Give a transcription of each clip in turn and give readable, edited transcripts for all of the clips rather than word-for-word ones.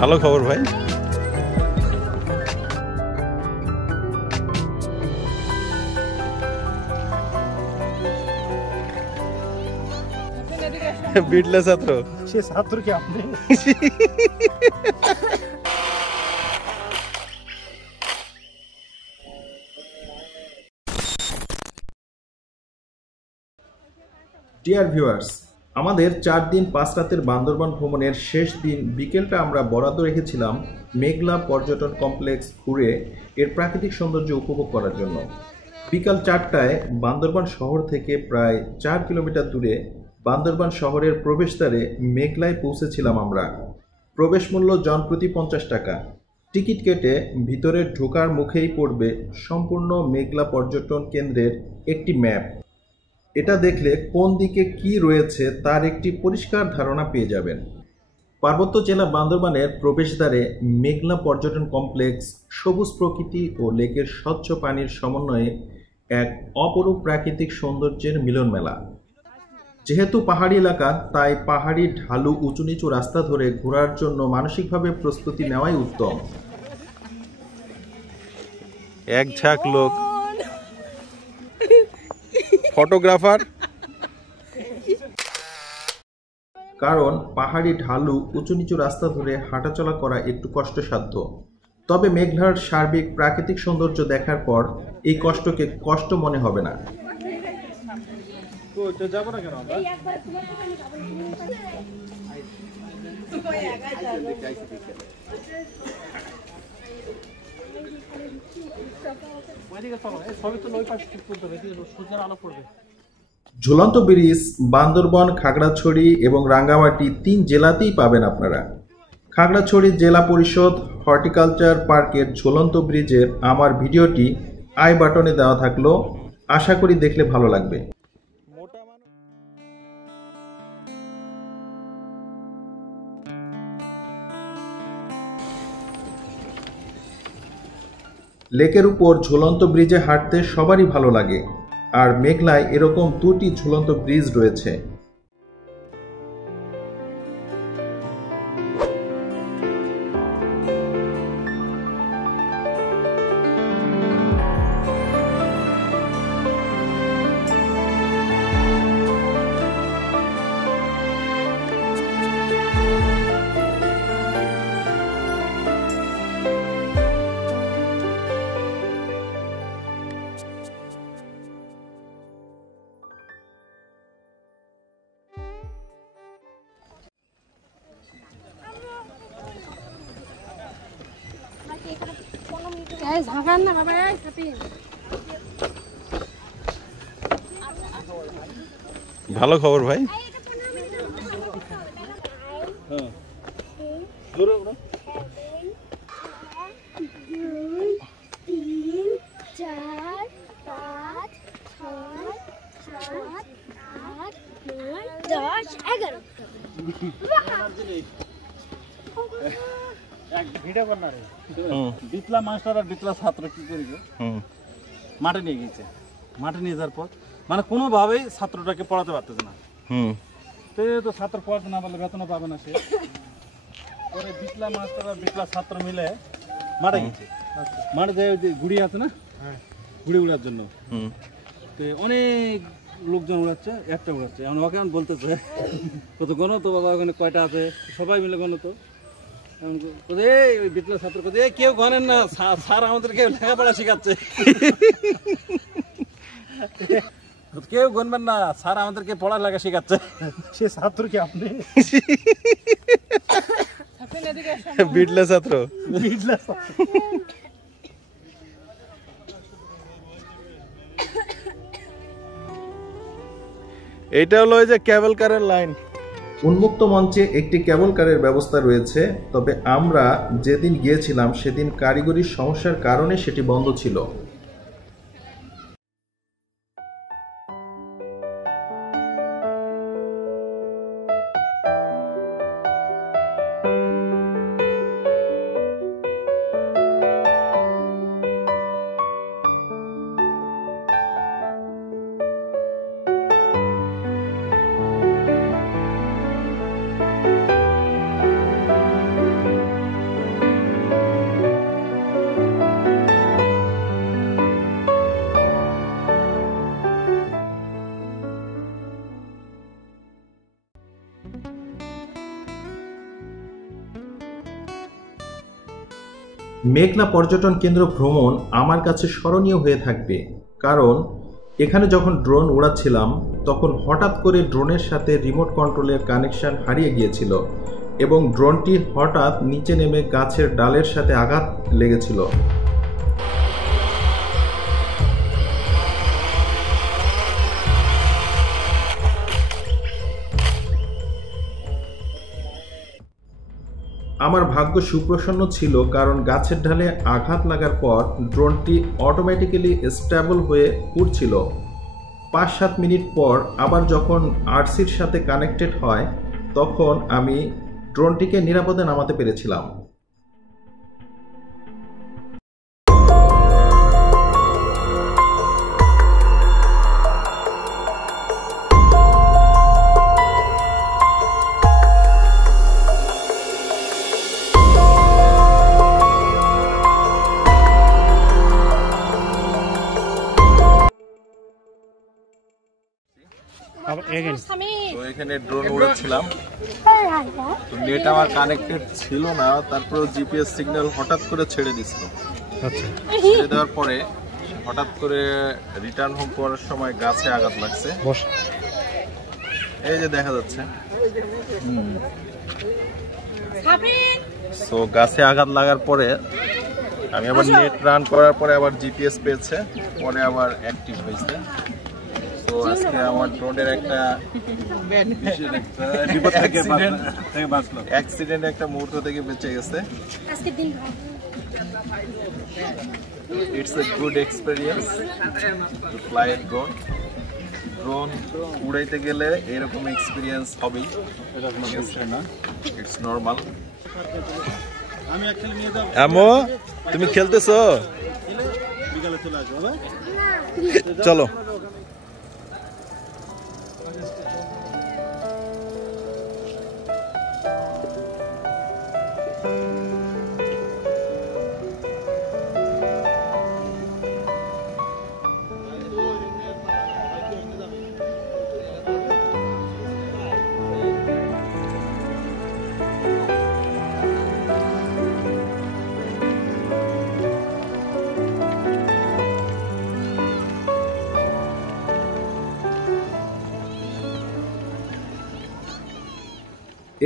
ভালো খবর ভাই। বিটলা ছাত্র, সে ছাত্র কি আপনি? ডিয়ার ভিউয়ার্স, আমাদের 4 দিন 5 রাতের বান্দরবান ভ্রমণের শেষ দিন বিকেলটা আমরা বরাদ্দ রেখেছিলাম মেঘলা পর্যটন কমপ্লেক্স ঘুরে এর প্রাকৃতিক সৌন্দর্য উপভোগ করার জন্য। বিকাল 4টায় বান্দরবান শহর থেকে প্রায় 4 কিলোমিটার দূরে বান্দরবান শহরের প্রবেশদ্বারে মেঘলায় পৌঁছেছিলাম আমরা। প্রবেশ মূল্য জনপ্রতি 50 টাকা। টিকিট কেটে ভিতরে ঢোকার মুখেই পড়বে সম্পূর্ণ মেঘলা পর্যটন কেন্দ্রের একটি ম্যাপ। এটা দেখলে কোন দিকে কি রয়েছে তার একটি পরিষ্কার ধারণা পেয়ে যাবেন। পার্বত্য জেলা বান্দরবানের প্রবেশদ্বারে মেঘলা পর্যটন কমপ্লেক্স সবুজ প্রকৃতি ও লেকের স্বচ্ছ পানির সমন্বয়ে এক অপরূপ প্রাকৃতিক সৌন্দর্যের মিলন মেলা। যেহেতু পাহাড়ি এলাকা, তাই পাহাড়ি ঢালু উঁচু নিচু রাস্তা ধরে ঘোরার জন্য মানসিকভাবে প্রস্তুতি নেওয়াই উত্তম। এক ঝাঁক লোক, ফটোগ্রাফার। কারণ পাহাড়ি ঢালু উঁচু নিচু রাস্তা ধরে হাঁটাচলা করা একটু কষ্টসাধ্য। তবে মেঘলার সার্বিক প্রাকৃতিক সৌন্দর্য দেখার পর এই কষ্টকে কষ্ট মনে হবে না। ঝুলন্ত ব্রিজ বান্দরবান, খাগড়াছড়ি এবং রাঙ্গামাটি 3 জেলাতেই পাবেন আপনারা। খাগড়াছড়ি জেলা পরিষদ হর্টিকালচার পার্কের ঝুলন্ত ব্রিজের আমার ভিডিওটি আই বাটনে দেওয়া থাকলো, আশা করি দেখলে ভালো লাগবে। লেকের উপর ঝুলন্ত ব্রিজে হাঁটতে সবারই ভালো লাগে, আর মেঘলায় এরকম 2টি ঝুলন্ত ব্রিজ রয়েছে। ভালো খবর ভাই। বিটলা মাস্টার আর বিটলা ছাত্র কি করিবে, মাঠে নিয়ে গেছে। মাঠে নিয়ে যাওয়ার পর মানে কোনোভাবেই ছাত্রটাকে পড়াতে পারতেছে না। তো ছাত্র পড়াতে না পারলে বেতনও পাবে না সে। পরে বিটলা মাস্টার আর বিটলা ছাত্র মিলে মাঠে গেছে। মাঠে যায় ওই যে গুড়ি আছে না, গুড়ি উড়ার জন্য। তো অনেক লোকজন উড়াচ্ছে, একটা উড়াচ্ছে। এখন ওকে বলতেছে কত গণ তো বাবা, ওখানে কয়টা আছে, সবাই মিলে গণ তো। বিটলা ছাত্র কোথায় কেউ গণেন না, স্যার আমাদেরকে লেখাপড়া শেখাচ্ছে। কেউ গণবেন না, স্যার আমাদেরকে পড়ালেখা শেখাচ্ছে। সে ছাত্র কি আপনি? বিটলা ছাত্র, বিটলা ছাত্র। এইটা হলো ওই যে কেবল কারের লাইন। উন্মুক্ত মঞ্চে একটি কেবল কারের ব্যবস্থা রয়েছে, তবে আমরা যেদিন গিয়েছিলাম সেদিন কারিগরি সমস্যার কারণে সেটি বন্ধ ছিল। মেঘনা পর্যটন কেন্দ্র ভ্রমণ আমার কাছে স্মরণীয় হয়ে থাকবে, কারণ এখানে যখন ড্রোন উড়াচ্ছিলাম তখন হঠাৎ করে ড্রোনের সাথে রিমোট কন্ট্রোলের কানেকশন হারিয়ে গিয়েছিল এবং ড্রোনটি হঠাৎ নিচে নেমে গাছের ডালের সাথে আঘাত লেগেছিল। আমার ভাগ্য সুপ্রসন্ন ছিল, কারণ গাছের ঢালে আঘাত লাগার পর ড্রোনটি অটোমেটিক্যালি স্টেবল হয়ে উড়ছিল। 5-7 মিনিট পর আবার যখন আরসির সাথে কানেক্টেড হয় তখন আমি ড্রোনটিকে নিরাপদে নামাতে পেরেছিলাম। তো এখানে ড্রোন উড়াচ্ছিলাম, তো নেট আমার কানেক্টেড ছিল না, তারপরে জিপিএস সিগন্যাল হঠাৎ করে ছেড়ে দিছিল। আচ্ছা, ছেড়ে দেওয়ার পরে হঠাৎ করে রিটার্ন হোম করার সময় গাছে আঘাত লাগছে, এই যে দেখা যাচ্ছে। তো গাছে আঘাত লাগার পরে আমি আবার নেট রান করার পরে আবার জিপিএস পেয়েছে, পরে আবার অ্যাক্টিভ হয়েছে। তো আজকে আমার ড্রোনের একটা অ্যাক্সিডেন্ট একটা মুহূর্ত থেকে বেঁচে গেছে। It's a good experience to fly a drone. Drone উড়াইতে গেলে এরকম এক্সপিরিয়েন্স হবেই, ইটস নর্মাল। আমো তুমি খেলতেছো? চলো।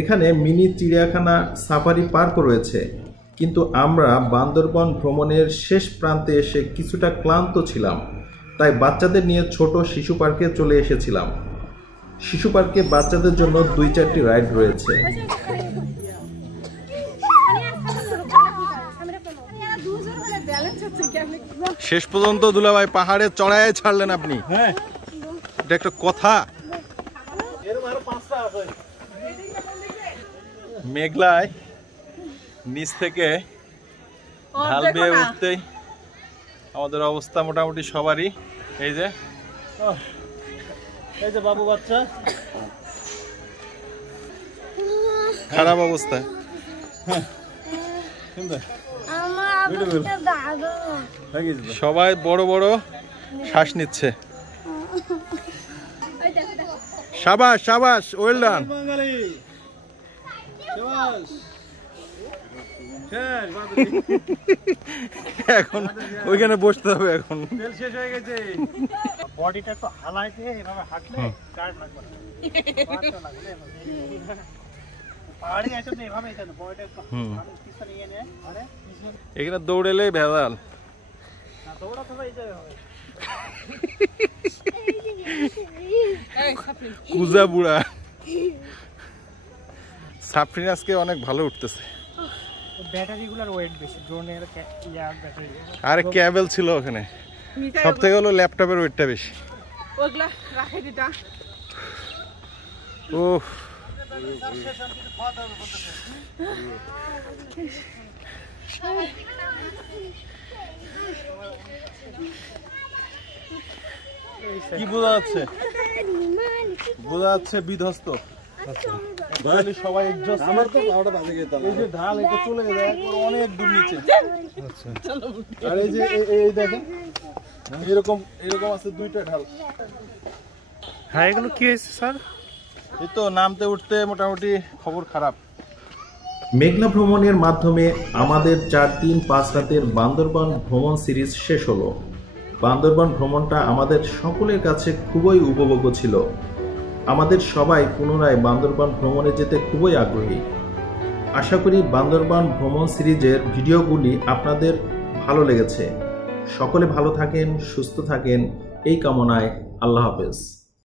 এখানে মিনি চিড়িয়াখানা সাফারি পার্কও রয়েছে, কিন্তু আমরা বান্দরবন ভ্রমণের শেষ প্রান্তে এসে কিছুটা ক্লান্ত ছিলাম, তাই বাচ্চাদের নিয়ে ছোট শিশু পার্কে চলে এসেছিলাম। শিশু পার্কে বাচ্চাদের জন্য 2-4টি রাইড রয়েছে। শেষ পর্যন্ত দুলাভাই পাহাড়ে চড়ায় ছাড়লেন আপনি। হ্যাঁ, এটা একটা কথা। মেঘলায় নিচ থেকে ঢাল বেয়ে উঠতেই আমাদের অবস্থা মোটামুটি সবারই। এই যে বাবু বাচ্চা খারাপ অবস্থা। সবাই বড় বড় শ্বাস নিচ্ছে। সাবাস সাবাস, ওয়েল ডান। এখন ওইখানে বসতে হবে, এখন তেল শেষ হয়ে গেছে। বডিটা একটু হালাইতে এভাবে হাঁটলে চার্জ লাগবে না। পাহাড়ে এসে তো এভাবেই তো বডিটা একটু পিছনে নিয়ে নেয়। আরে এখানে দৌড়েলে ভেজাল। না দৌড়াতে হবে, এই জায়গায় হবে। কুজা বুড়া সাফরিন আজকে অনেক ভালো উঠতেছে। ব্যাটারিগুলোর ওয়েট বেশি, ড্রোনের ব্যাটারি। আরে কেবল ছিল ওখানে, সব থেকে হলো ল্যাপটপের ওয়েটটা বেশি। ওগুলা রাখে দিতা। ওহ, কি বোঝা যাচ্ছে? বোঝা যাচ্ছে বিধ্বস্ত। দয়ালি সবাই এক্সস্ট। আমার তো 12টা বাজে গেছে। এই যে ঢাল এটা চলে যায় অনেক দূর নিচে। আচ্ছা, আর এই যে এই দেখেন এরকম আছে 2টা ঢাল। হ্যাঁ, এগুলো কি হয়েছে স্যার? এই তো নামতে উঠতে মোটামুটি খবর খারাপ। মেঘলা ভ্রমণের মাধ্যমে আমাদের 4 দিন 5 রাতের বান্দরবান ভ্রমণ সিরিজ শেষ হলো। বান্দরবান ভ্রমণটা আমাদের সকলের কাছে খুবই উপভোগ্য ছিল। আমাদের সবাই পুনরায় বান্দরবান ভ্রমণে যেতে খুবই আগ্রহী। আশা করি বান্দরবান ভ্রমণ সিরিজের ভিডিওগুলি আপনাদের ভালো লেগেছে। সকলে ভালো থাকেন, সুস্থ থাকেন এই কামনায়। আল্লাহ হাফেজ।